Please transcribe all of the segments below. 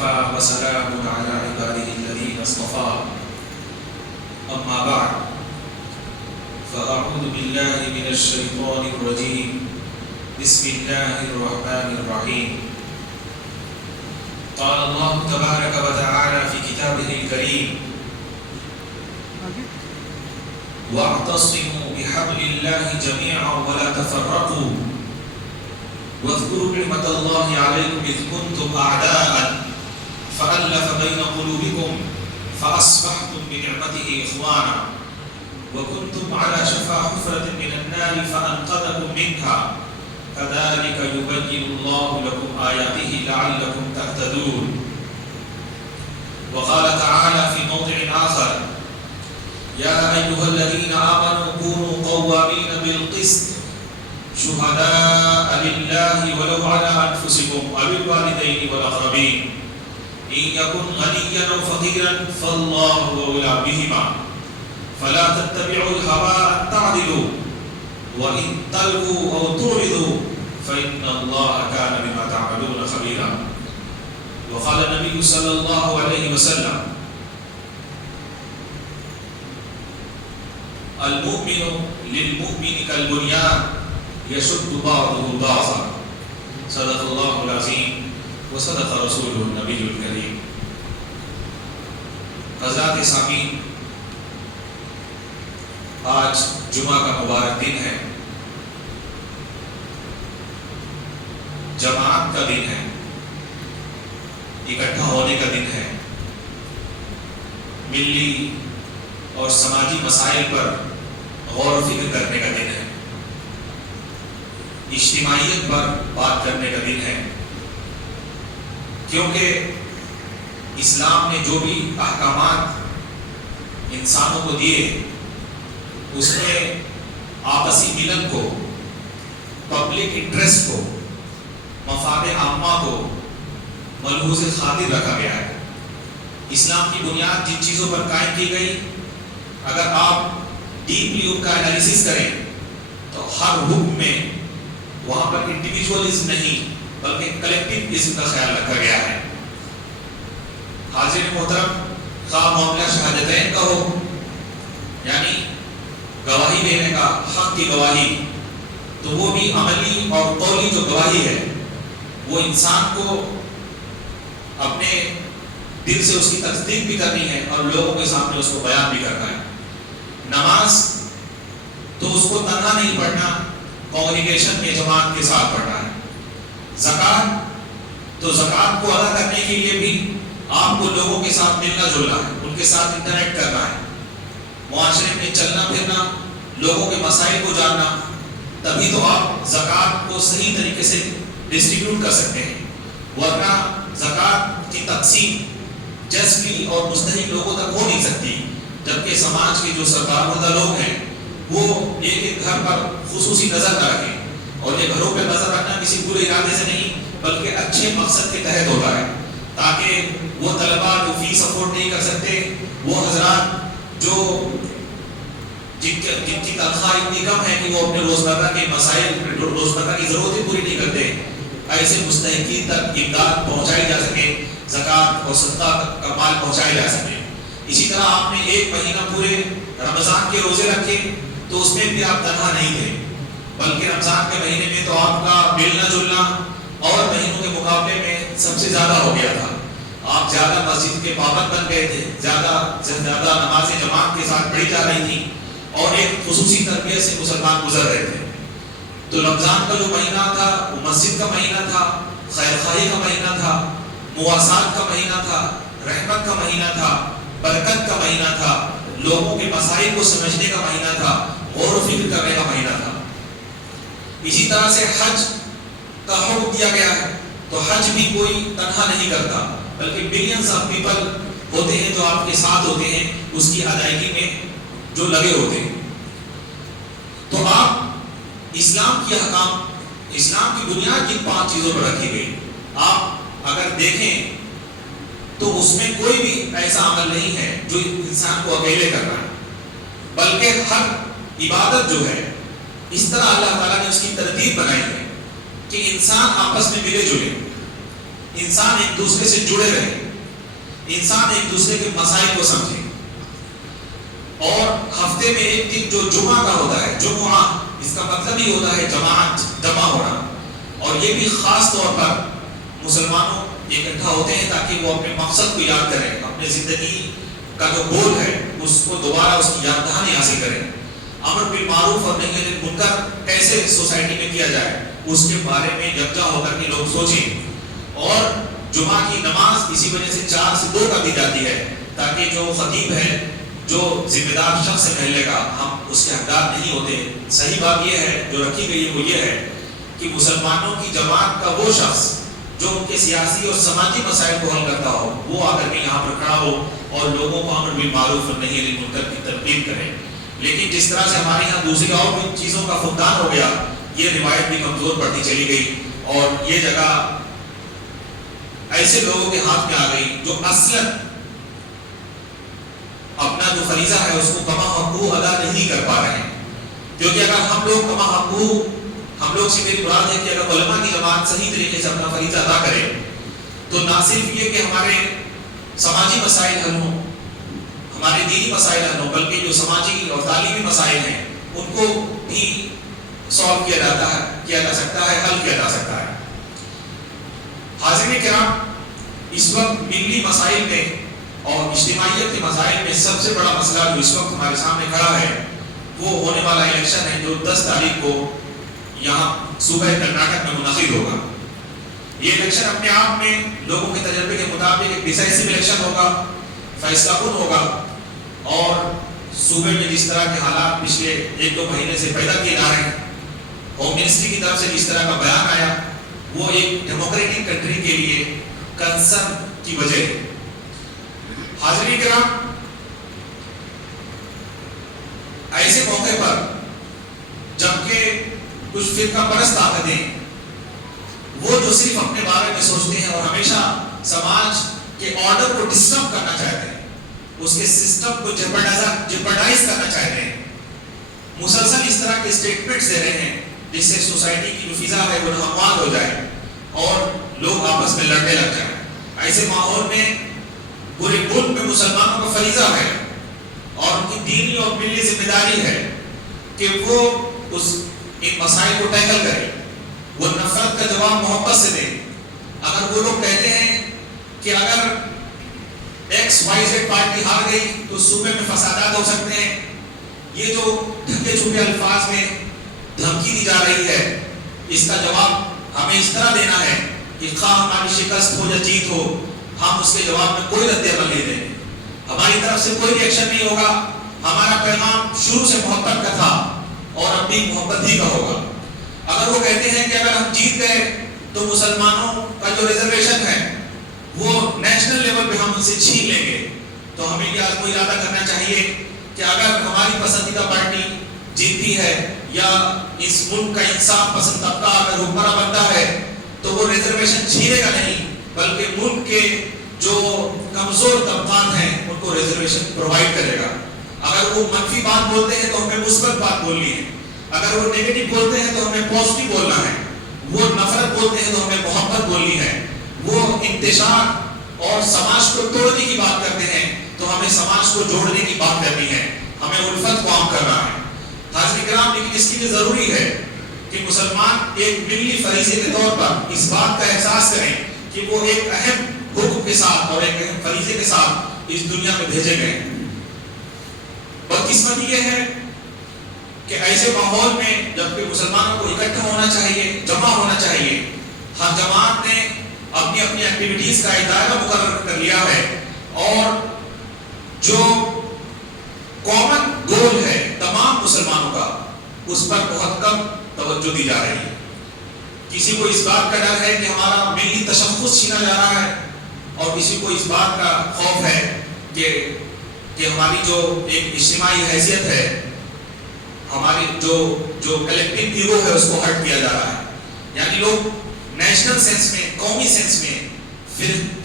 وكفى وسلام على عباده الذين اصطفى أما بعد فأعوذ بالله من الشيطان الرجيم بسم الله الرحمن الرحيم قال الله تبارك وتعالى في كتابه الكريم واعتصموا بحبل الله جميعا ولا تفرقوا واذكروا نعمة الله عليكم إذ كنتم أعداء فألف بين قلوبكم فأصبحتم بنعمته إخوانا وكنتم على شفا حفرة من النار فأنقذكم منها كذلك يبين الله لكم آياته لعلكم تهتدون. وقال تعالى في موضع آخر يا أيها الذين آمنوا كونوا قوامين بالقسط شهداء لله ولو على أنفسكم أو الوالدين والأقربين إن يكن غنيا أو فقيرا فالله أولى بهما فلا تتبعوا الهوى أن تعدلوا وإن تلووا أو تعرضوا فإن الله كان بما تعملون خبيرا. وقال النبي صلى الله عليه وسلم المؤمن للمؤمن كالبنيان يشد بعضه بعضا صدق الله العظيم وصدق رسوله النبي الكريم. حضرات سامعین، آج جمعہ کا مبارک دن ہے، جماعت کا دن ہے، اکٹھا ہونے کا دن ہے، ملی اور سماجی مسائل پر غور و فکر کرنے کا دن ہے، اجتماعیت پر بات کرنے کا دن ہے، کیونکہ اسلام نے جو بھی احکامات انسانوں کو دیے اس میں آپسی ملن کو، پبلک انٹرسٹ کو، مفاد عامہ کو ملحوظ خاطر رکھا گیا ہے۔ اسلام کی بنیاد جن چیزوں پر قائم کی گئی، اگر آپ ڈیپلی ان کا انالیسس کریں تو ہر حکم میں وہاں پر انڈیویجولزم نہیں بلکہ کلیکٹیوزم کا خیال رکھا گیا ہے۔ حاضرین محترم، خواہ معاملہ شہادتین کا ہو، یعنی گواہی دینے کا، حق کی گواہی، تو وہ بھی عملی اور قولی جو گواہی ہے وہ انسان کو اپنے دل سے اس کی تصدیق بھی کرنی ہے اور لوگوں کے سامنے اس کو بیان بھی کرنا ہے۔ نماز تو اس کو تنہا نہیں پڑھنا، کانگریگیشن میں جماعت کے ساتھ پڑھنا ہے۔ زکوٰۃ تو زکوٰۃ کو ادا کرنے کے لیے بھی آپ کو لوگوں کے ساتھ ملنا جلنا ہے، ان کے ساتھ انٹریکٹ کرنا ہے، معاشرے میں چلنا پھرنا، لوگوں کے مسائل کو جاننا، تبھی تو آپ زکوٰۃ کو صحیح طریقے سے ڈسٹریبیوٹ کر سکتے ہیں، ورنہ زکوٰۃ کی تقسیم جسٹلی اور مستحق لوگوں تک ہو نہیں سکتی جبکہ سماج کے جو سرکردہ لوگ ہیں وہ ایک ایک گھر پر خصوصی نظر نہ رکھیں، اور یہ گھروں پہ نظر رکھنا کسی برے ارادے سے نہیں بلکہ اچھے مقصد کے تحت ہوتا ہے، تاکہ وہ طلباء جو فیس افورڈ نہیں کر سکتے، وہ حضرات جو جن کی تنخواہ اتنی کم ہے کہ وہ اپنے روزمرہ کے مسائل، روزمرہ کی ضرورتیں پوری نہیں کرتے، ایسے مستحقین تک امداد پہنچائی جا سکے، زکوٰۃ اور صدقہ کا مال پہنچایا جا سکے۔ اسی طرح آپ نے ایک مہینہ پورے رمضان کے روزے رکھے تو اس میں بھی آپ تنہا نہیں تھے، بلکہ رمضان کے مہینے میں تو آپ کا ملنا جلنا اور مہینوں کے مقابلے میں سب سے زیادہ ہو گیا تھا، آپ زیادہ مسجد کے پابند بن گئے تھے، زیادہ نمازیں جماعت کے ساتھ پڑھی جا رہی تھیں اور ایک خصوصی تربیت سے مسلمان گزر رہے تھے۔ تو رمضان کا جو مہینہ تھا وہ مسجد کا مہینہ تھا، خیر خواہی کا مہینہ تھا، مواسات کا مہینہ تھا، رحمت کا مہینہ تھا، برکت کا مہینہ تھا، لوگوں کے مسائل کو سمجھنے کا مہینہ تھا، غور و فکر کرنے کا مہینہ تھا۔ اسی طرح سے حج کا حکم دیا گیا ہے، تو حج بھی کوئی تنہا نہیں کرتا بلکہ بلینز آف پیپل ہوتے ہیں جو آپ کے ساتھ ہوتے ہیں اس کی ادائیگی میں جو لگے ہوتے ہیں۔ تو آپ اسلام کی احکام، اسلام کی بنیاد جن 5 چیزوں پر رکھی گئی، آپ اگر دیکھیں تو اس میں کوئی بھی ایسا عمل نہیں ہے جو انسان کو اکیلے کرنا ہے، بلکہ ہر عبادت جو ہے اس طرح اللہ تعالیٰ نے اس کی ترتیب بنائی ہے کہ انسان آپس میں ملے جلے، انسان ایک دوسرے سے جڑے رہے, انسان ایک دوسرے کے مسائل کو سمجھے. اور ہفتے میں ایک دن جو جمعہ کا ہوتا ہے, جمعہ, اس کا مطلب ہی ہوتا ہے جماعت, جمع ہونا. اور یہ بھی خاص طور پر مسلمانوں اکٹھا ہوتے ہیں تاکہ وہ اپنے مقصد کو یاد کریں, اپنے زندگی کا جو گول ہے اس کو دوبارہ اس کی یاد دہانی حاصل کریں. امر بالمعروف اور نہی عن المنکر کیسے سوسائٹی میں کیا جائے اس کے بارے میں یکجا ہو کر کے لوگ سوچیں. اور جمعہ کی نماز اسی وجہ سے 4 سے 2 کر دی جاتی ہے تاکہ جو خطیب ہے, جو ذمہ دار شخص ہے محلے کا, ہم اس کے حقدار نہیں ہوتے. صحیح بات یہ ہے جو رکھی گئی ہے وہ یہ ہے کہ مسلمانوں کی جماعت کا وہ شخص جو ان کے سیاسی اور سماجی مسائل کو حل کرتا ہو وہ آ کر کے یہاں پر کھڑا ہو اور لوگوں کو امر بالمعروف اور نہی عن المنکر کی ترغیب کرے. لیکن جس طرح سے ہمارے یہاں دوسری اور بھی چیزوں کا فقدان ہو گیا, یہ روایت بھی کمزور پڑتی چلی گئی اور یہ جگہ ایسے لوگوں کے ہاتھ میں آ گئی جو اصلاً اپنا جو فریضہ ہے اس کو کما حقوق ادا نہیں کر پا رہے ہیں. کیونکہ اگر ہم لوگ کما حقوق, ہم لوگ سے میری مراد ہے کہ اگر علماء کی جماعت صحیح طریقے سے اپنا فریضہ ادا کرے تو نہ صرف یہ کہ ہمارے سماجی مسائل حل ہوں, ہمارے دینی مسائل حل ہوں, بلکہ جو سماجی اور تعلیمی مسائل ہیں ان کو بھی سالو کیا جا سکتا ہے, حل کیا جا سکتا ہے. حاضرین کرام, اس وقت ملی مسائل میں اور اجتماعیت کے مسائل میں سب سے بڑا مسئلہ جو اس وقت ہمارے سامنے کھڑا ہے وہ ہونے والا الیکشن ہے جو 10 تاریخ کو یہاں صوبہ کرناٹک میں منعقد ہوگا. یہ الیکشن اپنے آپ میں لوگوں کے تجربے کے مطابق ایک ڈیسائسو الیکشن ہوگا, فیصلہ کن ہوگا. اور صوبے میں جس طرح کے حالات پچھلے 1-2 مہینے سے پیدا کیے جا رہے ہیں, ہوم منسٹری کی طرف سے جس طرح کا بیان آیا, وہ ایک ڈیموکریٹک کنٹری کے لیے کنسرن کی وجہ ہے. حاضرین کرام, ایسے موقع پر جبکہ کچھ فرقہ پرست طاقتیں وہ جو صرف اپنے بارے میں سوچتے ہیں اور ہمیشہ سماج کے آرڈر کو ڈسٹرب کرنا چاہتے ہیں, اس کے سسٹم کو جپرڈائز کرنا چاہتے ہیں, مسلسل اس طرح کے سٹیٹمنٹس دے رہے ہیں جس سے سوسائٹی کی جو فضا ہے وہ نااموال ہو جائے اور لوگ آپس میں لڑنے لگ جائیں. ایسے ماحول میں پورے ملک میں مسلمانوں کا فریضہ ہے اور ان کی دینی اور ملی ذمہ داری ہے کہ وہ ان مسائل کو ٹیکل کرے, وہ نفرت کا جواب محبت سے دیں. اگر وہ لوگ کہتے ہیں کہ اگر XYZ پارٹی ہار گئی تو صوبے میں فسادات ہو سکتے ہیں, یہ جو ڈھکے چھپے الفاظ میں دھمکی دی جا رہی ہے اس کا جواب ہمیں اس طرح دینا ہے کہ خواہ ہماری شکست ہو یا جیت ہو, ہم اس کے جواب میں کوئی رد عمل نہیں دیں گے, ہماری طرف سے کوئی ریئیکشن نہیں ہوگا. ہمارا پیغام شروع سے محبت کا تھا اور اب بھی محبت ہی کا ہوگا. اگر وہ کہتے ہیں کہ اگر ہم جیت گئے تو مسلمانوں کا جو ریزرویشن ہے وہ نیشنل لیول پہ ہم ان سے چھین لیں گے, تو ہمیں یہ آزمو ارادہ کرنا چاہیے کہ اگر ہماری پسندیدہ پارٹی جیتتی ہے یا اس ملک کا انصاف پسند طبقہ اگر حکمراں بنتا ہے تو وہ ریزرویشن چھینے گا نہیں, بلکہ ملک کے جو کمزور طبقات ہیں ان کو ریزرویشن پرووائڈ کرے گا. اگر وہ منفی بات بولتے ہیں تو ہمیں مثبت بات بولنی ہے, اگر وہ نیگیٹو بولتے ہیں تو ہمیں پازیٹیو بولنا ہے, وہ نفرت بولتے ہیں تو ہمیں محبت بولنی ہے, وہ انتشار اور سماج کو توڑنے کی بات کرتے ہیں تو ہمیں سماج کو جوڑنے کی بات کرنی ہے, ہمیں الفت کو عام کرنا ہے. حاضرین کرام, لیکن اس کے لیے ضروری ہے کہ مسلمان ایک ملی فریضے کے طور پر اس بات کا احساس کریں کہ وہ ایک اہم حکم کے ساتھ اور ایک اہم فریضے کے ساتھ اس دنیا میں بھیجے گئے. بدقسمتی یہ ہے کہ ایسے ماحول میں جبکہ مسلمانوں کو اکٹھا ہونا چاہیے, جمع ہونا چاہیے, ہر جماعت نے اپنی اپنی ایکٹیویٹیز کا ایک دائرہ مقرر کر لیا ہے اور جو کامن گول ہے تمام مسلمانوں کا اس پر بہت کم توجہ دی جا رہی ہے. کسی کو اس بات کا ڈر ہے کہ ہمارا ملی تشخص چھینا جا رہا ہے اور کسی کو اس بات کا خوف ہے کہ ہماری جو ایک اجتماعی حیثیت ہے, ہماری جو کلیکٹیو ایگو ہے اس کو ہرٹ کیا جا رہا ہے. یعنی لوگ نیشنل سینس میں, قومی سینس میں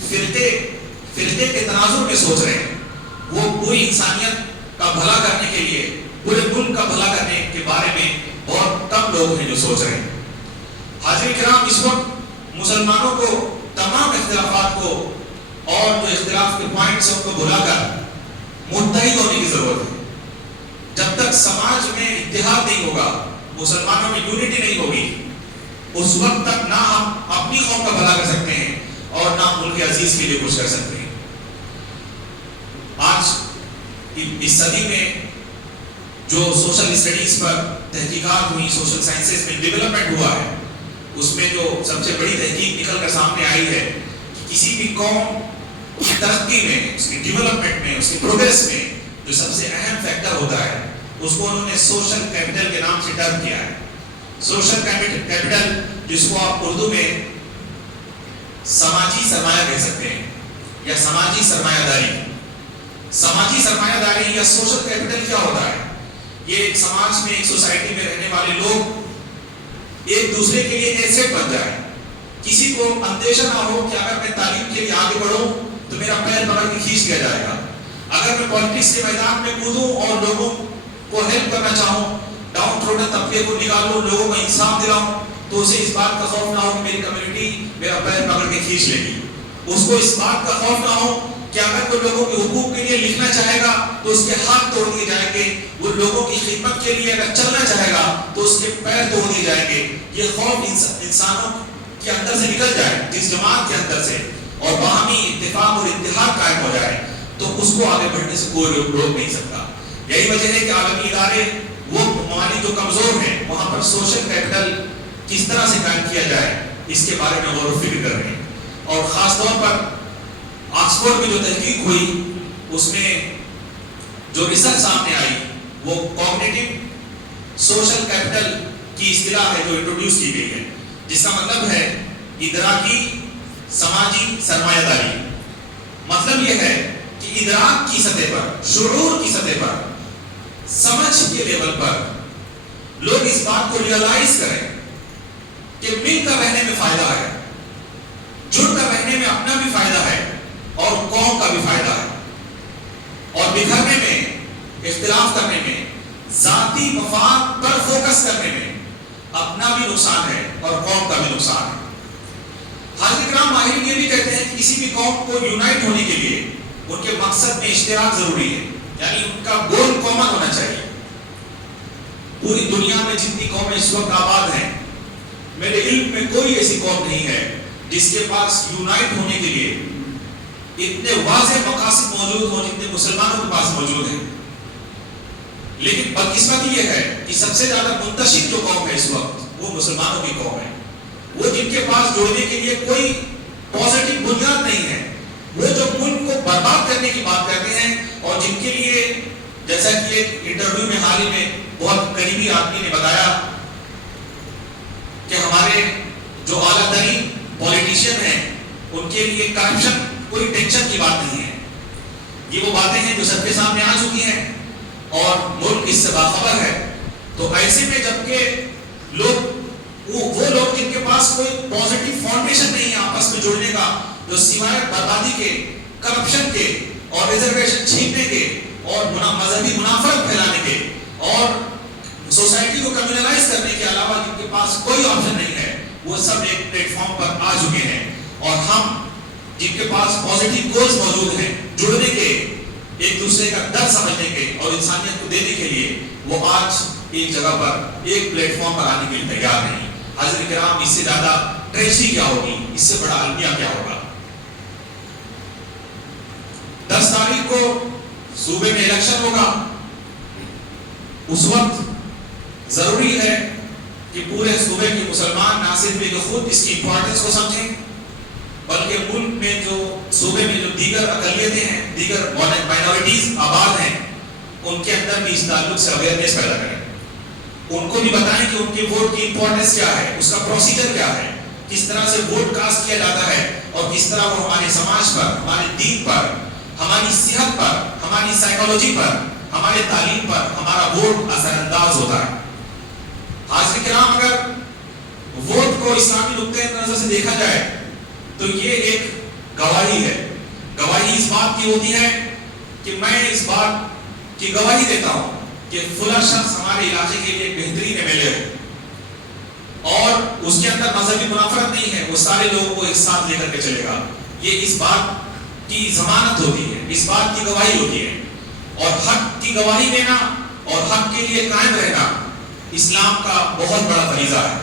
فرقے کے تناظر میں سوچ رہے ہیں, وہ پوری انسانیت کا بھلا کرنے کے لیے, پورے ملک کا بھلا کرنے کے بارے میں بہت کم لوگ ہیں جو سوچ رہے ہیں. حاضرین کرام, اس وقت مسلمانوں کو تمام اختلافات کو اور جو اختلاف کے پوائنٹس ہیں ان کو بھلا کر متحد ہونے کی ضرورت ہے. جب تک سماج میں اتحاد نہیں ہوگا، مسلمانوں میں یونٹی نہیں ہوگی، اس وقت تک نہ ہم اپنی قوم کا بھلا کر سکتے ہیں اور نہ ملک عزیز کے لیے کچھ کر سکتے ہیں. آج اس صدی میں جو سوشل اسٹڈیز پر تحقیقات ہوئی، سوشل سائنسز میں ڈیولپمنٹ ہوا ہے، اس میں جو سب سے بڑی تحقیق نکل کر سامنے آئی ہے کہ کسی بھی قوم کی ترقی میں، اس کی ڈیولپمنٹ میں، اس کی پروگریس میں جو سب سے اہم فیکٹر ہوتا ہے اس کو انہوں نے سوشل کیپٹل کے نام سے ٹرم کیا ہے. سوشل کیپٹل جس کو آپ اردو میں سماجی سرمایہ کہہ سکتے ہیں یا سماجی سرمایہ داری. سماجی سرمایہ داری یا سوشل کیپٹل کیا ہوتا ہے؟ یہ ایک سماج میں، ایک سوسائٹی میں رہنے والے لوگ ایک دوسرے کے لیے ایسیٹ بن جائے. کسی کو اندیشہ نہ ہو کہ اگر میں تعلیم کے لیے آگے بڑھوں تو میرا پیر پکڑ کے کھینچ لیا جائے گا. اگر میں پالیٹکس کے میدان میں کودوں اور لوگوں کو ہیلپ کرنا چاہوں، ڈاؤن ٹروڈن طبقے کو نکالوں، لوگوں کو انصاف دلاؤں، تو اسے اس بات کا خوف نہ ہو کہ میری کمیونٹی میرا پیر پکڑ کے کھینچ لے گی. اس کو اس بات کا خوف نہ ہو کہ اگر کوئی لوگوں کے حقوق کے لیے لکھنا چاہے گا تو اس کے ہاتھ توڑ دیے جائیں گے. وہ لوگوں کی خدمت کے لیے اگر چلنا چاہے گا تو اس کے پیر توڑ دیے جائیں گے. یہ خوف انسانوں کے اندر سے نکل جائے، اس جماعت کے اندر سے، اور باہمی اتفاق اور اتحاد قائم ہو جائے تو اس کو آگے بڑھنے سے کوئی روک نہیں سکتا. یہی وجہ ہے کہ عالمی ادارے وہ ممالک جو کمزور ہیں وہاں پر سوشل کیپٹل کس طرح سے قائم کیا جائے اس کے بارے میں غور و فکر کر رہے ہیں. اور خاص طور پر آکسفورڈ میں جو تحقیق ہوئی اس میں جو ریسرچ سامنے آئی وہ کوگنیٹو سوشل کیپٹل کی اصطلاح ہے جو انٹروڈیوس کی گئی ہے، جس کا مطلب ہے ادراکی سماجی سرمایہ داری. مطلب یہ ہے کہ ادراک کی سطح پر، شعور کی سطح پر، سمجھ کے لیول پر لوگ اس بات کو ریئلائز کریں کہ مل کر رہنے میں فائدہ ہے، جڑ کر رہنے میں اپنا بھی فائدہ ہے اور قوم کا بھی فائدہ ہے، اور بکھرنے میں، اختلاف کرنے میں، ذاتی مفاد پر فوکس کرنے میں اپنا بھی نقصان ہے اور قوم کا بھی نقصان ہے. حاضرین کرام، ماہرین یہ بھی کہتے ہیں کہ کسی بھی قوم کو یونائٹ ہونے کے لیے ان کے مقصد میں اشتراک ضروری ہے، یعنی ان کا گول کامن ہونا چاہیے. پوری دنیا میں جتنی قومیں اس وقت آباد ہیں، میرے علم میں کوئی ایسی قوم نہیں ہے جس کے پاس یونائٹ ہونے کے لیے اتنے واضح مقاصد موجود ہوں جتنے مسلمانوں کے پاس موجود ہیں. لیکن بدقسمتی یہ ہے کہ سب سے زیادہ منتشر جو قوم ہے اس وقت وہ مسلمانوں کی قوم ہے. وہ جن کے پاس جوڑنے کے لیے کوئی پازیٹو بنیاد نہیں ہے، وہ جو ملک کو برباد کرنے کی بات کرتے ہیں، اور جن کے لیے جیسا کہ ایک انٹرویو میں حال ہی میں بہت قریبی آدمی نے بتایا کہ ہمارے جو اعلیٰ ترین پولیٹیشین ہیں ان کے لیے کرپشن کوئی ٹینشن کی بات نہیں ہے. یہ وہ باتیں ہیں جو سب کے سامنے آ چکی ہیں اور ملک اس سے باخبر ہے. تو ایسے میں جبکہ لوگ وہ لوگ جن کے پاس کوئی پازیٹو فاؤنڈیشن نہیں ہے آپس میں جڑنے کا، جو سوائے بربادی کے، کرپشن کے اور ریزرویشن چھیننے کے اور مذہبی منافرت پھیلانے کے اور سوسائٹی کو کمیونلائز کرنے کے علاوہ جن کے پاس کوئی آپشن نہیں ہے، وہ سب ایک پلیٹ فارم پر آ چکے ہیں. اور ہم جن کے پاس پازیٹو گولز موجود ہیں جڑنے کے، ایک دوسرے کا درد سمجھنے کے اور انسانیت کو دینے کے لیے، وہ آج ایک جگہ پر ایک پلیٹ فارم پر آنے کے لیے تیار نہیں. حضرت کرام، اس سے زیادہ ٹریجڈی کیا ہوگی، اس سے بڑا المیہ کیا ہوگا. 10 تاریخ کو صوبے میں الیکشن ہوگا. اس وقت ضروری ہے کہ پورے صوبے کے مسلمان نہ صرف کہ خود اس کی امپورٹنس کو سمجھیں، بلکہ ملک میں جو صوبے میں جو دیگر اقلیتیں ہیں، دیگر مائنورٹیز آباد ہیں، ان کے اندر بھی اس تعلق سے اویئرنیس پیدا کریں. ان کو بھی بتائیں کہ ان کے ووٹ کی امپورٹنس کیا ہے، اس کا پروسیجر کیا ہے، کس طرح سے ووٹ کاسٹ کیا جاتا ہے، اور کس طرح وہ ہمارے سماج پر، ہمارے دین پر، ہماری صحت پر، ہماری سائیکالوجی پر، ہمارے تعلیم پر ہمارا ووٹ اثر انداز ہوتا ہے. حاضرین کرام، اگر ووٹ کو اسلامی نقطۂ نظر سے دیکھا جائے تو یہ ایک گواہی ہے. گواہی اس بات کی ہوتی ہے کہ میں اس بات کی گواہی دیتا ہوں کہ فلاں شخص ہمارے علاقے کے لیے بہترین ایم ایل اے ہو، اور اس کے اندر مذہبی منافرت نہیں ہے، وہ سارے لوگوں کو ایک ساتھ لے کر کے چلے گا. یہ اس بات کی ضمانت ہوتی ہے، اس بات کی گواہی ہوتی ہے. اور حق کی گواہی دینا اور حق کے لیے قائم رہنا اسلام کا بہت بڑا فریضہ ہے.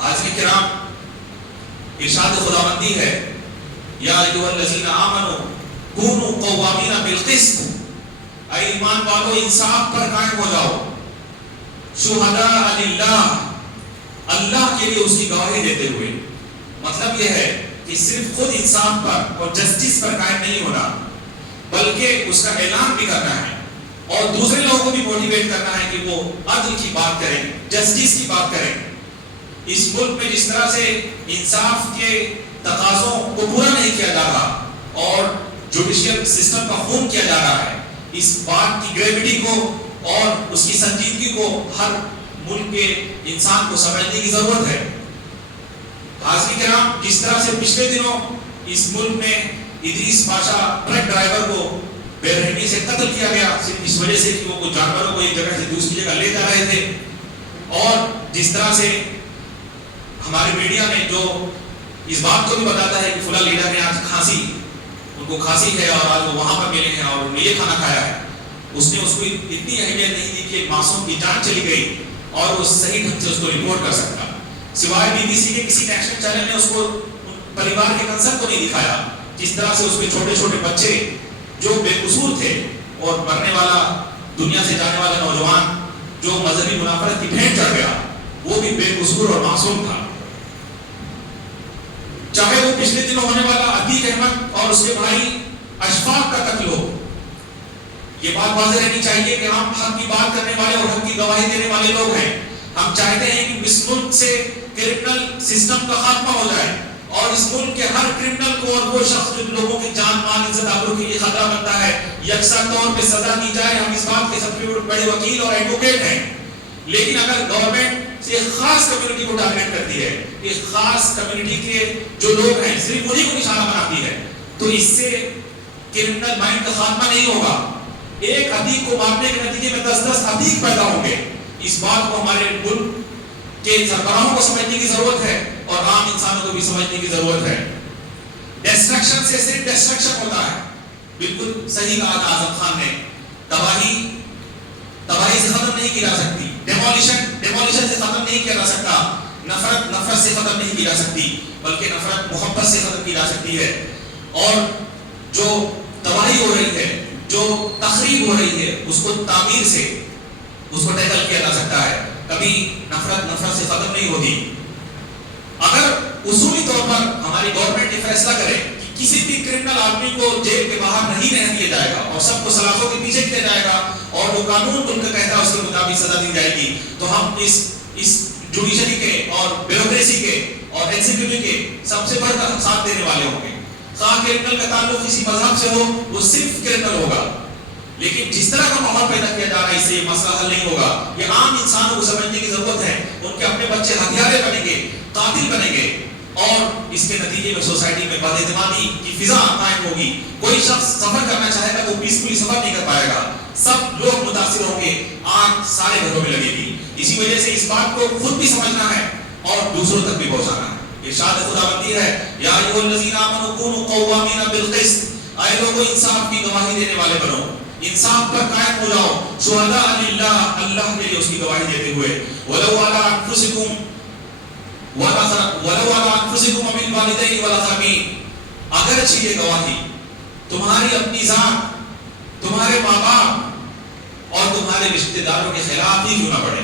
حاضرین کرام، ارشاد خداوندی ہے یا ایھا الذین آمنوا کونوا قوامین بالقسط، اے ایمان والو انصاف پر قائم ہو جاؤ. شہداء للہ، اللہ کے لیے اس کی گواہی دیتے ہوئے. مطلب یہ ہے کہ صرف خود انصاف پر اور جسٹس پر قائم نہیں ہونا، بلکہ اس کا اعلان بھی کرنا ہے اور دوسرے لوگوں کو بھی موٹیویٹ کرنا ہے کہ وہ عدل کی بات کریں، جسٹس کی بات کریں. اس ملک میں جس طرح سے انصاف کے تقاضوں کو پورا نہیں کیا جا رہا اور جوڈیشل سسٹم کا خون کیا جا رہا ہے، اس بات کی گریویٹی کو اور اس کی سنجیدگی کو ہر ملک کے انسان کو سمجھنے کی ضرورت ہے. حاضرین کرام، جس طرح سے پچھلے دنوں اس ملک میں ادریس پاشا ٹرک ڈرائیور کو بے رحمی سے قتل کیا گیا صرف اس وجہ سے کہ وہ کچھ جانوروں کو ایک جگہ سے دوسری جگہ لے جا رہے تھے، اور جس طرح سے ہمارے میڈیا میں جو اس بات کو بھی بتاتا ہے کہ فلاں لیڈر نے آج ان کو کھانسی ہے اور آج وہ وہاں پر ملے ہیں اور انہوں نے یہ کھانا کھایا ہے، اس نے اس کو اتنی اہمیت نہیں دی کہ ایک معصوم کی جان چلی گئی اور وہ صحیح ڈھنگ سے اس کو رپورٹ کر سکتا. سوائے BBC کے کسی نیشنل چینل نے اس کو پریوار کے کنسرن کو نہیں دکھایا. جس طرح سے اس کے چھوٹے چھوٹے بچے جو بے قصور تھے اور مرنے والا، دنیا سے جانے والا نوجوان جو مذہبی منافرت کی بھینٹ چڑھ گیا، وہ بھی بے قصور اور معصوم تھا. چاہے وہ پچھلے دنوں ہونے والا عتیق احمد اور اس کے بھائی اشفاق کا قتل ہو. یہ بات واضح رہنی چاہیے کہ ہم حق کی بات کرنے والے اور حق کی گواہی دینے والے لوگ ہیں. ہم چاہتے ہیں کہ اس ملک سے کرمنل سسٹم کا خاتمہ ہو جائے اور اس ملک کے ہر کرمنل کو اور وہ شخص جو لوگوں کی جان مال عزت آبرو کے لیے خطرہ بنتا ہے یکساں طور پہ سزا دی جائے. ہم اس بات کے سب سے بڑے وکیل اور ایڈوکیٹ ہیں. لیکن اگر گورنمنٹ سے ایک خاص کمیونٹی کو ٹارگیٹ کرتی ہے، ایک خاص کمیونٹی کے جو لوگ ہیں صرف انہی کو نشانہ بناتی ہے، تو اس سے کرمنل مائنڈ کا خاتمہ نہیں ہوگا. ایک عتیق کو مارنے کے نتیجے میں 10 عتیق پیدا ہوں گے. اس بات کو ہمارے ملک کے سربراہوں کو سمجھنے کی ضرورت ہے اور عام انسانوں کو بھی سمجھنے کی ضرورت ہے. ڈسٹرکشن سے صرف ڈسٹرکشن ہوتا ہے. بالکل صحیح کہا تھا اعظم خان نے. تباہی سے ختم نہیں کی جا سکتی. ڈیمولیشن سے ختم نہیں کیا جا سکتا. نفرت سے ختم نہیں کی جا سکتی، بلکہ نفرت محبت سے ختم کی جا سکتی ہے. اور جو تباہی ہو رہی ہے، جو تخریب ہو رہی ہے، اس کو تعمیر سے اس کو ٹیکل کیا جا سکتا ہے. کبھی نفرت سے ختم نہیں ہوتی. اگر اصولی طور پر ہماری گورنمنٹ یہ فیصلہ کرے کہ کسی بھی کرمنل آدمی کو جیل کے باہر نہیں رہنے دیا جائے گا اور سب کو سلاخوں کے پیچھے کیا جائے گا اور جو قانون ان کا کہتا ہے اس کے مطابق سزا دی جائے گی، تو ہم اس جوڈیشری کے اور بیوروکریسی کے اور ایگزیکٹو کے سب سے بڑھ کر ساتھ دینے والے ہوں گے. خواہ کرمنل کا تعلق کسی مذہب سے ہو، وہ صرف کرمنل ہوگا. لیکن جس طرح کا ماحول پیدا کیا جا رہا ہے، اس سے یہ مسئلہ حل نہیں ہوگا. یہ عام انسانوں کو سمجھنے کی ضرورت ہے. ان کے اپنے بچے ہتھیارے بنیں گے، قاتل بنیں گے، اور اس کے نتیجے میں سوسائٹی میں بد اعتمادی کی فضا قائم ہوگی. کوئی شخص سفر کرنا چاہے گا تو پیسفلی سفر نہیں کر پائے گا. سب لوگ متاثر ہوں گے، آگ سارے گھروں میں لگے گی. اسی وجہ سے اس بات کو خود بھی سمجھنا ہے اور دوسروں تک بھی پہنچانا ہے. ارشاد خداوندی ہے یا ایھا الذین آمنوا کونوا قوامین بالقسط، اے لوگوں انصاف کی گواہی دینے والے بنو، انصاف پر قائم ہو جاؤ. شہداء للہ، اللہ کے لیے اس کی گواہی دیتے ہوئے. ولو علی انفسکم وبالوالدین والاقربین، اگرچہ یہ گواہی تمہاری اپنی ذات، تمہارے ماں باپ اور تمہارے رشتہ داروں کے خلاف ہی کیوں نہ پڑے.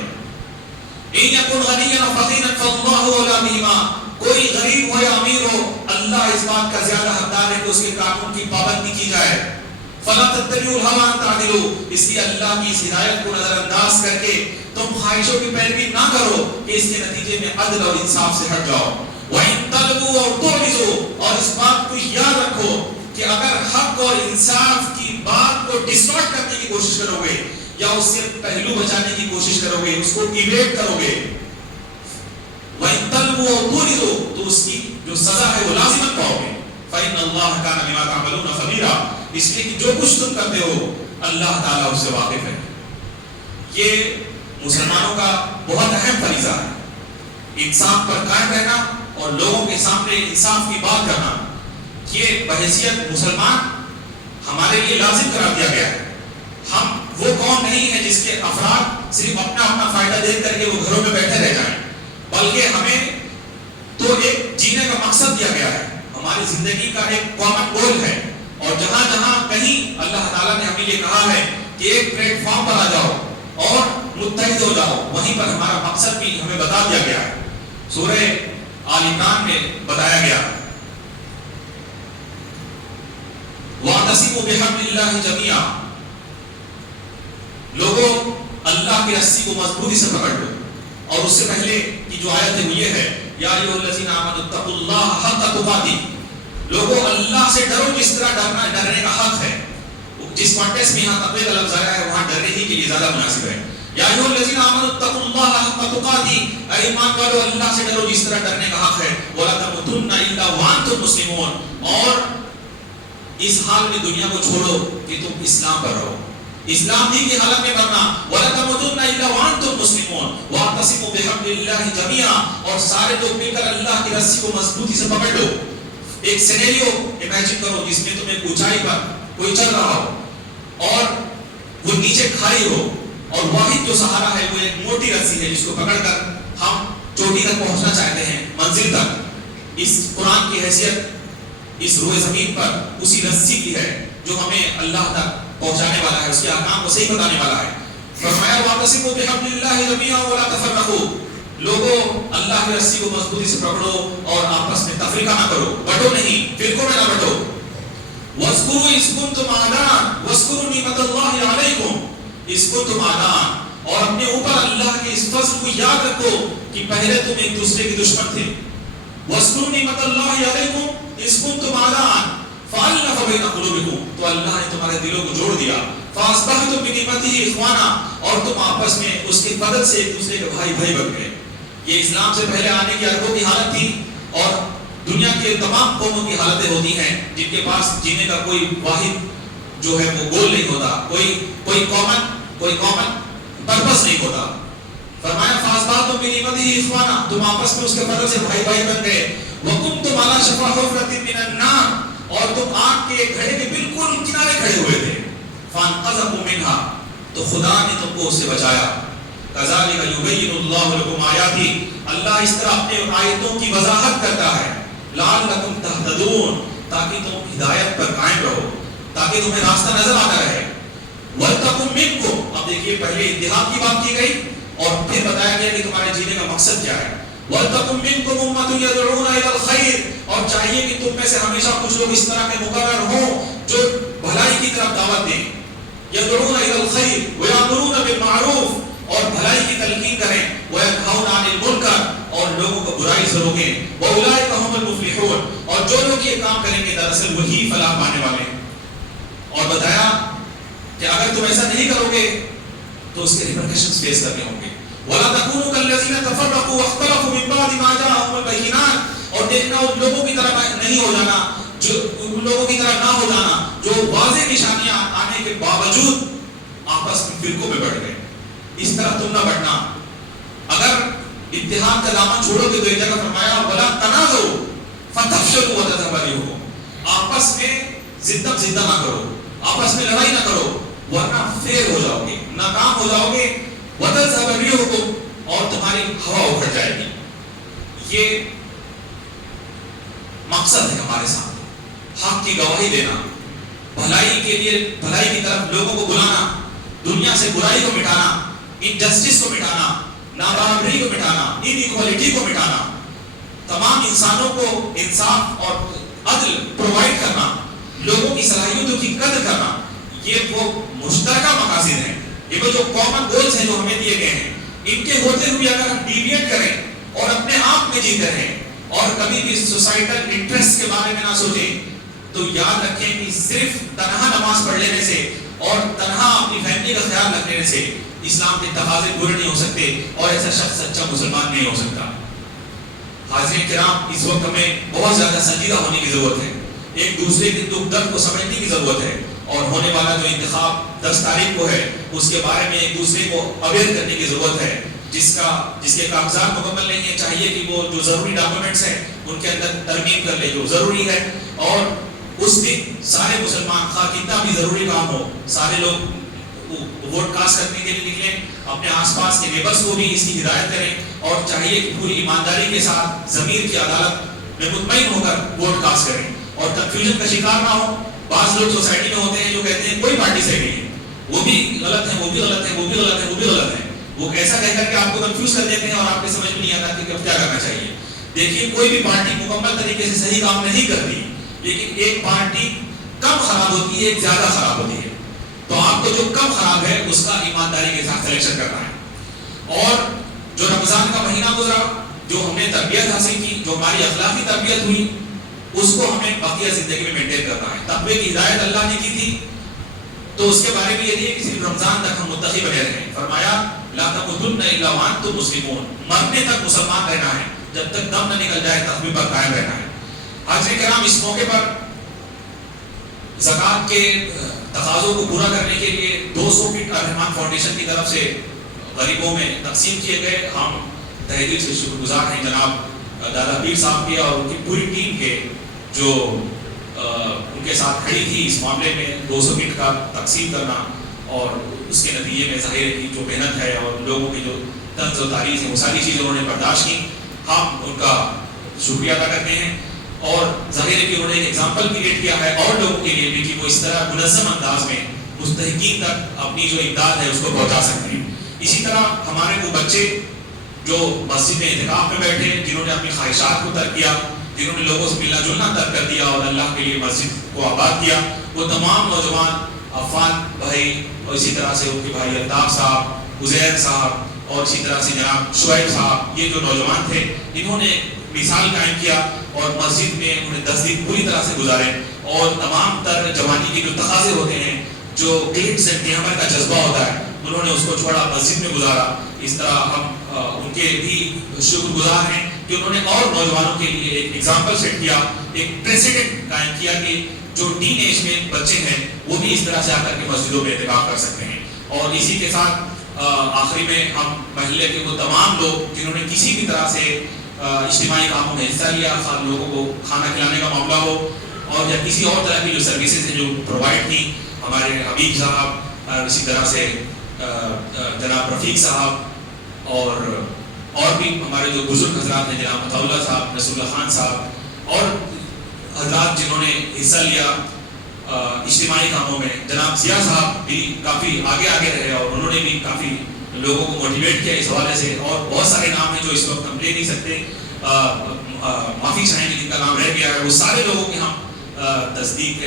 ان یکن غنیا فقیرا فاللہ اولی بہما، کوئی غریب ہو یا امیر ہو، اللہ اس بات کا زیادہ حقدار ہے کہ اس کے قانون کی پابندی کی جائے. فلا تتبعوا الهوى ان تعدلوا، اس لیے اللہ کی اس ہدایت کو نظر انداز کر کے تم خواہشوں کی پیروی نہ کرو کہ اس کے نتیجے میں عدل اور انصاف سے ہٹ جاؤ. وَإِن تَلْوُوا أَوْ تُعْرِضُوا، اور اس بات کو یاد رکھو کہ اگر حق اور انصاف کی بات کو ڈسٹارٹ کرنے کی کوشش کرو گے یا اس سے پہلو بچانے کی کوشش کرو گے، اس کو ایویٹ کرو گے، وَإِن تَلْوُوا أَوْ تُعْرِضُوا، تو اس کی جو سزا ہے وہ لازماً پاؤ گے. فَإِنَّ اللَّهَ كَانَ بِمَا تَعْمَلُونَ خَبِيرًا، اس لیے کہ جو کچھ تم کرتے ہو اللہ تعالیٰ اس سے واقف ہے. یہ مسلمانوں کا بہت اہم فریضہ ہے. انصاف پر قائم رہنا اور لوگوں کے سامنے انصاف کی بات کرنا، یہ بحیثیت مسلمان ہمارے لیے لازم قرار دیا گیا ہے۔ ہم وہ قوم نہیں ہے جس کے افراد صرف اپنا اپنا فائدہ دیکھ کر کے وہ گھروں میں بیٹھے رہ جائیں، بلکہ ہمیں تو ایک جینے کا مقصد دیا گیا ہے، ہماری زندگی کا ایک کامن گول ہے، اور جہاں جہاں کہیں اللہ تعالیٰ نے ہمیں یہ کہا ہے کہ ایک پلیٹ فارم پر آ جاؤ اور متحد ہو جاؤ، وہیں پر ہمارا مقصد بھی ہمیں بتا دیا گیا ہے۔ سورہ آل عمران میں بتایا گیا وَاعْتَصِمُوا بِحَبْلِ اللَّهِ جَمِيعًا، لوگوں اللہ کی رسی کو مضبوطی سے پکڑ لو، اور اس سے پہلے کی جو آیت ہے وہ یہ ہے یا ایھا الذین آمنوا اتقوا اللہ حق تقاتہ، لوگوں اللہ سے ڈرو جس طرح ڈرنے کا حق ہے۔ جس کانٹیکسٹ میں یہاں تقوی کا لفظ آیا ہے وہاں ڈرنے ہی کے لیے زیادہ مناسب ہے۔ یا ایھا الذین آمنوا اتقوا اللہ حق تقاتہ، اے ایمان والو اللہ سے ڈرو جس طرح ڈرنے کا حق ہے، ولا تموتن الا وانتم مسلمون، اور اس حال میں دنیا کو چھوڑو کہ تم اسلام پر رہو، اسلام ہی کی حالت میں مرنا، ولا تموتن الا وانتم مسلمون واعتصموا بحبل اللہ جميعا، اور سارے لوگ مل کر اللہ کی رسی کو مضبوطی سے پکڑ لو۔ ایک سینیریو امیجن کرو جس میں تم ایک اونچائی پر کوئی چل رہا ہو اور وہ نیچے کھائی ہو، اور واحد جو سہارا ہے وہ ایک موٹی رسی ہے جس کو پکڑ کر ہم چوٹی تک پہنچنا چاہتے ہیں، منزل تک۔ اس قرآن کی حیثیت اس روئے زمین پر اسی رسی کی ہے جو ہمیں اللہ تک پہنچانے والا ہے، اس کے احکام کو صحیح بتانے والا ہے۔ فرمایا وَاعْتَصِمُوا بِحَبْلِ اللَّهِ جَمِيعًا وَلَا تَفَرَّقُوا، لوگوں اللہ کی رسی کو مضبوطی سے پکڑو اور آپس میں تفریقہ نہ کرو، بٹو نہیں، فرقوں میں نہ بٹو۔ وَاذْكُرُوا إِذْ كُنتُمْ أَعْدَاءً وَاذْكُرُوا نِعْمَتَ اللَّهِ عَلَيْكُمْ إِذْ كُنتُمْ أَعْدَاءً، اور اپنے اوپر اللہ کے اس فضل کو یاد رکھو کہ پہلے تم ایک دوسرے کے دشمن تھے۔ وَاذْكُرُوا نِعْمَتَ اللَّهِ عَلَيْكُمْ إِذْ كُنتُمْ أَعْدَاءً فَأَلَّفَ بَيْنَ قُلُوبِكُمْ، تو اللہ نے تمہارے دلوں کو جوڑ دیا۔ فَأَصْبَحْتُمْ بِنِعْمَتِهِ إِخْوَانًا، اور تم آپس میں اس کے فضل سے ایک دوسرے کے بھائی بن گئے۔ یہ اسلام سے پہلے آنے کی عربوں کی حالت تھی، اور دنیا کے تمام قوموں کی حالتیں ہوتی ہیں جن کے پاس جینے کا کوئی واحد جو ہے وہ گول نہیں ہوتا، کوئی کامن پرپس نہیں ہوتا۔ فرمایا فَأَصْبَحْتُمْ بِنِعْمَتِهِ إِخْوَانًا، تم آپس میں اس کے فضل سے بھائی بن گئے۔ وَكُنْتُمْ عَلَى شَفَا حُفْرَةٍ مِّنَ النَّارِ، اور تم آگ کے گھڑے کے بالکل کنارے کھڑے ہوئے تھے۔ فَانْقَذَكُم مِّنْهَا، تو خدا نے تم کو اس سے بچایا۔ كَذَلِكَ يُبَيِّنُ اللَّهُ لَكُمْ آيَاتِهِ، اللہ اس طرح اپنے آیتوں کی وضاحت کرتا ہے۔ لَعَلَّكُمْ تَهْتَدُونَ، تاکہ تم ہدایت پر قائم رہو، تاکہ تمہیں راستہ نظر آتا رہے۔ وَلْتَكُن مِّنكُمْ، اب دیکھیے پہلے اتحاد کی بات کی گئی اور پھر بتایا گیا کہ تمہارے جینے کا مقصد کیا ہے۔ وَلْتَكُن مِّنكُمْ أُمَّةٌ يَدْعُونَ إِلَى الْخَيْرِ، اور چاہیے کہ تم میں سے ہمیشہ کچھ لوگ اس طرح کے مقرر ہوں جو بھلائی کی طرف دعوت دیں۔ يَدْعُونَ إِلَى الْخَيْرِ وَيَأْمُرُونَ بِالْمَعْرُوفِ، اور بھلائی کی تلقین کریں، وَيَنْهَوْنَ عَنِ الْمُنكَرِ، اور لوگوں کو برائی سے روکیں۔ وَأُولَٰئِكَ هُمُ الْمُفْلِحُونَ، اور جو لوگ یہ کام کریں گے دراصل وہی فلاح پانے والے ہیں۔ اور بتایا کہ اگر تم ایسا نہیں کرو گے تو اس کے ریپرکشنز فیس کرنے ہوں گے۔ وَلَا تَكُونُوا كَالَّذِينَ تَفَرَّقُوا وَاخْتَلَفُوا مِن بَعْدِ مَا جَاءَهُمُ الْبَيِّنَاتُ، اور دیکھنا ان لوگوں کی طرح نہیں ہو جانا، ان لوگوں کی طرح نہ ہو جانا جو واضح نشانیاں آنے کے باوجود آپس میں فرقوں میں بٹ گئے۔ اس طرح تم نہ بٹنا۔ اگر اتحاد کا دامن چھوڑو گے تو ایک جگہ فرمایا وَلَا تَنَازَعُوا فَتَفْشَلُوا وَتَذْهَبَ رِيحُكُمْ، آپس میں زدہ نہ کرو، آپس میں لڑائی نہ کرو، ورنہ فیل ہو جاؤ گے، ناکام ہو جاؤ گے۔ وَتَذْهَبَ رِيحُكُمْ، اور تمہاری ہوا اکھڑ جائے گی۔ یہ مقصد ہے ہمارے سامنے، حق کی گواہی دینا، بھلائی کے لیے بھلائی کی طرف لوگوں کو بلانا، دنیا سے برائی کو مٹانا، انجسٹس کو مٹانا، نابرابری کو مٹانا، انیکوالٹی کو مٹانا، تمام انسانوں کو انصاف اور عدل پرووائڈ کرنا، لوگوں کی صلاحیتوں کی قدر کرنا، یہ وہ مشترکہ مقاصد ہیں، یہ وہ جو کامن گولز ہیں جو ہمیں دیے گئے ہیں۔ ان کے ہوتے ہوئے اگر ہم ڈیویٹ کریں اور اپنے آپ میں جیتے رہیں اور کبھی بھی سوسائٹل انٹرسٹ کے بارے میں نہ سوچیں تو یاد رکھیں کہ صرف تنہا نماز پڑھ لینے سے اور تنہا اپنی فیملی کا خیال رکھ لینے سے اسلام کے تقاضے پورے نہیں ہو سکتے اور ایسا شخص سچا مسلمان نہیں ہو سکتا۔ حاضرین کرام، اس وقت ہمیں بہت زیادہ سنجیدہ ہونے کی ضرورت ہے، ایک دوسرے کے دکھ درد کو سمجھنے کی ضرورت ہے، اور ہونے والا جو انتخاب 10 تاریخ کو ہے اس کے بارے میں ایک دوسرے کو اویئر کرنے کی ضرورت ہے جس کے کاغذات مکمل نہیں ہے، چاہیے کہ وہ جو ضروری ڈاکومنٹس ہیں ان کے اندر ترمیم کر لے جو ضروری ہے، اور اس دن سارے مسلمان خواہ کتنا بھی ضروری کام ہو سارے لوگ ووٹ کاسٹ کرنے کے لیے نکلیں، اپنے آس پاس کے نیبرز کو بھی اس کی ہدایت کریں، اور چاہیے کہ پوری ایمانداری کے ساتھ ضمیر کی عدالت میں مطمئن ہو کر ووٹ کاسٹ کریں اور کنفیوژن کا شکار نہ ہو۔ بعض لوگ سوسائٹی میں ہوتے ہیں جو کہتے ہیں کوئی پارٹی صحیح نہیں ہے، وہ بھی غلط ہے، وہ بھی غلط ہے، وہ بھی غلط ہے، وہ بھی غلط ہے، وہ ایسا کہہ کر کے آپ کو کنفیوز کر دیتے ہیں اور آپ کو سمجھ میں نہیں آتا کہ اب کیا کرنا چاہیے۔ دیکھیے کوئی بھی پارٹی مکمل طریقے سے صحیح کام نہیں کرتی، لیکن ایک پارٹی کم خراب ہوتی ہے، ایک زیادہ خراب ہوتی ہے، تو آپ کو جو کم خراب ہے اس کا ایمانداری کے ساتھ سلیکشن کرنا ہے۔ اور جو رمضان کا مہینہ گزرا، جو ہم نے تربیت حاصل کی، جو ہماری اخلاقی تربیت ہوئی، اس کو ہمیں بقیہ زندگی میں مینٹین کرنا ہے۔ تقوی کی ہدایت اللہ نے کی تھی تو اس کے بارے میں یہ نہیں ہے کہ صرف رمضان تک ہم متقی بنے رہیں، فرمایا لا تموتن الا وانتم مسلمون، مرنے تک مسلمان رہنا ہے، جب تک دم نہ نکل جائے تقوی پر قائم رہنا ہے۔ حاضرین کرام، اس موقع پر زکوٰۃ کے تقاضوں کو پورا کرنے کے لیے 200 کٹ الرحمان فاؤنڈیشن کی طرف سے غریبوں میں تقسیم کیے گئے۔ ہم تہہ دل سے شکر گزار ہیں جناب دادا پیر صاحب کے اور ان کی پوری ٹیم کے جو ان کے ساتھ کھڑی تھی اس معاملے میں 200 کٹ کا تقسیم کرنا، اور اس کے نتیجے میں ظاہر ہے کہ جو محنت ہے اور لوگوں کی جو طنز و تاریخ ہے وہ ساری چیزیں انہوں نے برداشت کی، ہم ان کا شکریہ ادا کرتے ہیں، اور ظاہر ہے کہ انہوں نے ایک ایگزامپل کریٹ کیا ہے اور لوگوں کے لیے بھی کہ وہ اس طرح منظم انداز میں مستحقین تک اپنی جو امداد ہے اس کو پہنچا سکتے ہیں۔ اسی طرح ہمارے وہ بچے جو مسجد میں اعتکاف میں بیٹھے، جنہوں نے اپنی خواہشات کو ترک کیا، جنہوں نے لوگوں سے ملنا جلنا ترک کر دیا اور اللہ کے لیے مسجد کو آباد کیا، وہ تمام نوجوان عفان بھائی اور اسی طرح سے ان کے بھائی الطاف صاحب، عزیر صاحب اور اسی طرح سے جناب شعیب صاحب، یہ جو نوجوان تھے انہوں نے مثال قائم کیا اور مسجد میں انہوں نے 10 دن پوری طرح سے گزارے، اور تمام تر جوانی کے جو تقاضے ہوتے ہیں، جو گلٹس اینڈ گلیمر کا جذبہ ہوتا ہے، انہوں نے اس کو چھوڑا، مسجد میں گزارا۔ اس طرح ہم ان کے بھی شکر گزار ہیں کہ انہوں نے اور نوجوانوں کے لیے ایک ایگزامپل سیٹ کیا، ایک پریسیڈنٹ قائم کیا کہ جو ٹین ایج میں بچے ہیں وہ بھی اس طرح سے آ کر کے مسجدوں میں اعتکاف کر سکتے ہیں۔ اور اسی کے ساتھ آخری میں ہم محلے کے وہ تمام لوگ جنہوں نے کسی بھی طرح سے اجتماعی کاموں میں حصہ لیا، خاص لوگوں کو کھانا کھلانے کا معاملہ ہو اور یا کسی اور طرح کی جو سروسز ہیں جو پرووائڈ کی، ہمارے حبیب صاحب، اسی طرح سے جناب رفیق صاحب اور بھی ہمارے جو بزرگ حضرات ہیں، جناب عطا اللہ صاحب، رسول اللہ خان صاحب اور حضرات جنہوں نے حصہ لیا اجتماعی کاموں میں، جناب ضیاء صاحب بھی کافی آگے رہے اور انہوں نے بھی کافی لوگوں کو موٹیویٹ کیا اس حوالے سے، اور بہت سارے نام ہیں جو اس وقت ہم لے نہیں سکتے، معافی چاہیں گے جن کا نام رہ گیا ہے، وہ سارے لوگوں کے ہم تصدیق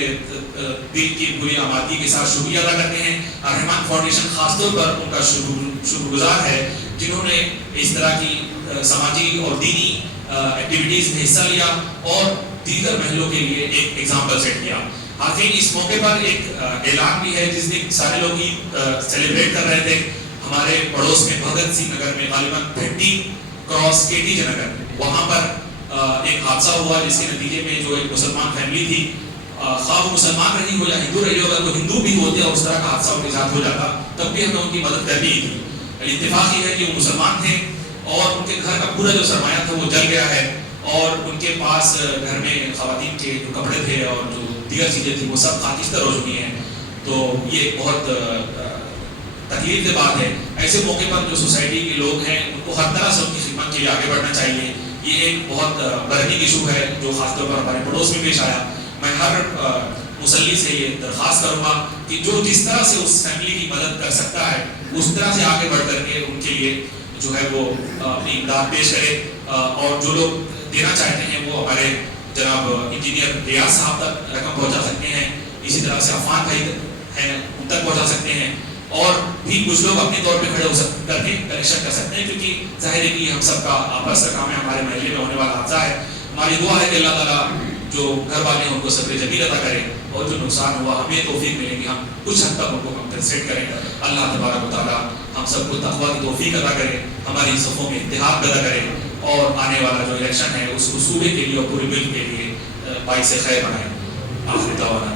دل کی پوری آمادگی کے ساتھ شکریہ ادا کرتے ہیں۔ الرحمان فاؤنڈیشن خاص طور پر ان کا شکر گزار ہے جنہوں نے اس طرح کی سماجی اور دینی ایکٹیویٹیز میں حصہ لیا اور دیگر محلوں کے لیے ایک ایگزامپل سیٹ کیا۔ حاضرین، اس موقع پر ایک اعلان بھی ہے جس دن سارے لوگ عید سیلیبریٹ کر رہے تھے، ہمارے پڑوس میں بھگت سنگھ نگر میں غالباً 30 کراس KT نگر، وہاں پر ایک حادثہ ہوا جس کے نتیجے میں جو ایک مسلمان فیملی تھی، خواہ وہ مسلمان رہی ہو یا ہندو رہی ہو، اگر وہ ہندو بھی ہوتے اور اس طرح کا حادثہ ان کے ساتھ ہو جاتا تب بھی ہمیں ان کی مدد کرنی تھی۔ اتفاق یہ ہے کہ وہ مسلمان تھے اور ان کے گھر کا پورا جو سرمایہ تھا وہ جل گیا ہے، اور ان کے پاس گھر میں خواتین کے جو کپڑے تھے اور جو دیگر چیزیں تھیں وہ سب خاکستر ہو چکی ہیں۔ تو یہ بہت تکلیف دہ بات ہے۔ ایسے موقع پر جو سوسائٹی کے لوگ ہیں ان کو ہر طرح سے ان کی خدمت کے لیے آگے بڑھنا چاہیے۔ یہ ایک بہت برننگ ایشو ہے جو خاص طور پر ہمارے پڑوس میں پیش آیا۔ میں ہر مسلی سے یہ درخواست کروں گا کہ جو جس طرح سے اس فیملی کی مدد کر سکتا ہے اس طرح سے آگے بڑھ کر کے ان کے لیے جو ہے وہ اپنی امداد پیش کرے، اور جو لوگ دینا چاہتے ہیں وہ ہمارے جناب انجینئر ریاض صاحب تک رقم پہنچا سکتے ہیں، اسی طرح سے عفان بھائی ہیں ان تک پہنچا سکتے ہیں، اور بھی کچھ لوگ اپنے طور پہ کھڑے ہو کر کے کلیکشن کر سکتے ہیں، کیونکہ ظاہر ہے کہ یہ ہم سب کا آپس کا کام ہے، ہمارے محلے میں ہونے والا حادثہ ہے۔ ہماری دعا ہے کہ اللہ تعالیٰ جو گھر والے ہیں ان کو صبر جمیل عطا کرے، اور جو نقصان ہوا ہمیں توفیق ملے گی ہم کچھ حد تک ان کو کمپنسیٹ کریں۔ اللہ تبارک و تعالیٰ ہم سب کو تقویٰ کی توفیق عطا کرے، ہماری صفوں میں اتحاد پیدا کرے، اور آنے والا جو الیکشن ہے اس صوبے کے لیے اور پورے ملک کے لیے باعث خیر بنائے۔ آخر دعوانا